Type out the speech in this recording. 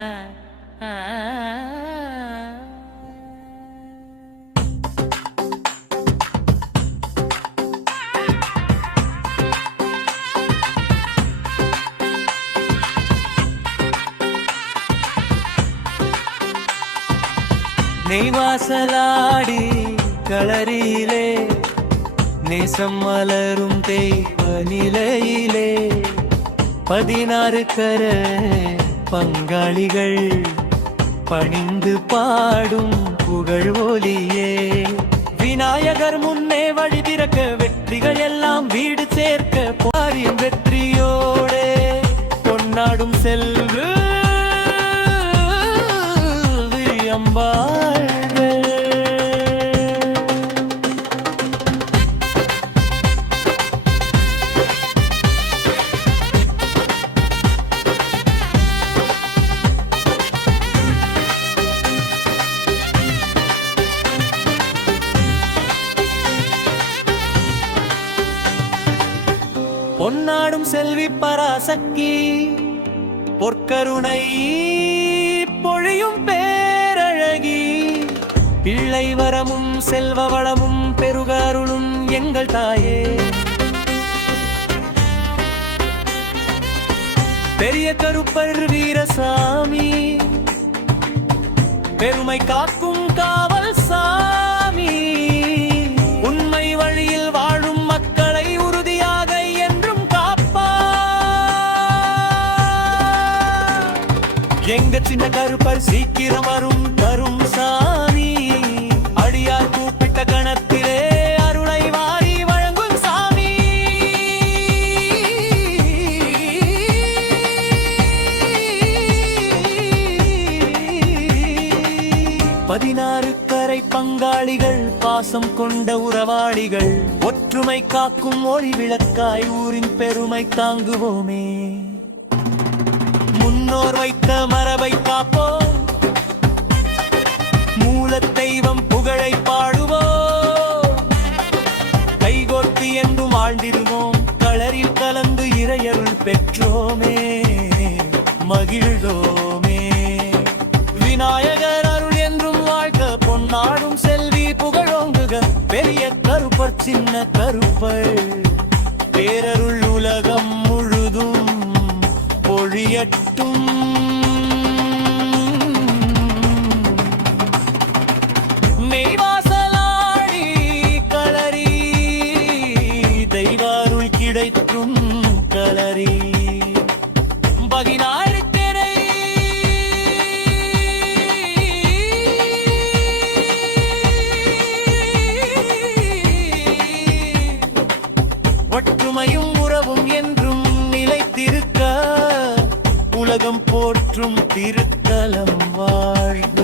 நெய்வாசலாடி களரியிலே நேசம் மலரும் தெய்வ நிலையிலே 16 கர பங்காளிகள் பணிந்து பாடும் புகழ் ஒலியே. விநாயகர் முன்னே வழி திறக்க வெற்றிகள் எல்லாம் வீடு சேர்க்க பாரியம் வெற்றியோடே கொண்டாடும் செல்வ அம்பாள். பொன்னாடும் செல்வி பராசக்தி பொற்கருணை பொழியும் பேரழகி பிள்ளை வரமும் செல்வ வளமும் பெருகருளும் எங்கள் தாயே. பெரிய கருப்பர் வீரசாமி பெருமை காக்கும் காவல் சாமி உண்மை வழியில் வாழும் மக்களை உறுதியாக என்றும் காப்பா. எங்க சின்ன கருப்பர் சீக்கிரம் வரும் தரும் சாமி அடியார் கூப்பிட்ட கணத்திலே அருளை வாரி வழங்கும் சாமி. 16 கரை பங்காளிகள் பாசம் கொண்ட உறவாளிகள் ஒற்றுமை காக்கும் ஒளி விளக்காய் ஊரின் பெருமை தாங்குவோமே. முன்னோர் வைத்த மரபை காப்போம் மூல தெய்வம் புகழை பாடுவோம் கைகோர்த்து என்றும் வாழ்ந்திருவோம் களரில் கலந்து இறையருள் பெற்றோமே மகிழ்ந்தோமே. விநாயகர் அருள் என்றும் வாழ்க பொன்னாடும் செல்வி புகழோங்குக பெரிய கருப்பர் சின்ன கருப்பர் பேரருள் உலகம் முழுதும் பொழியட்டும். நெய்வாசலாடி களரி தெய்வாருள் கிடைக்கும் களரி 16 திரை ஒற்றுமையும் உறவும் என்றும் நிலைத்திருக்க உலகம் போற்றும் திருத்தலம் வாழ்க.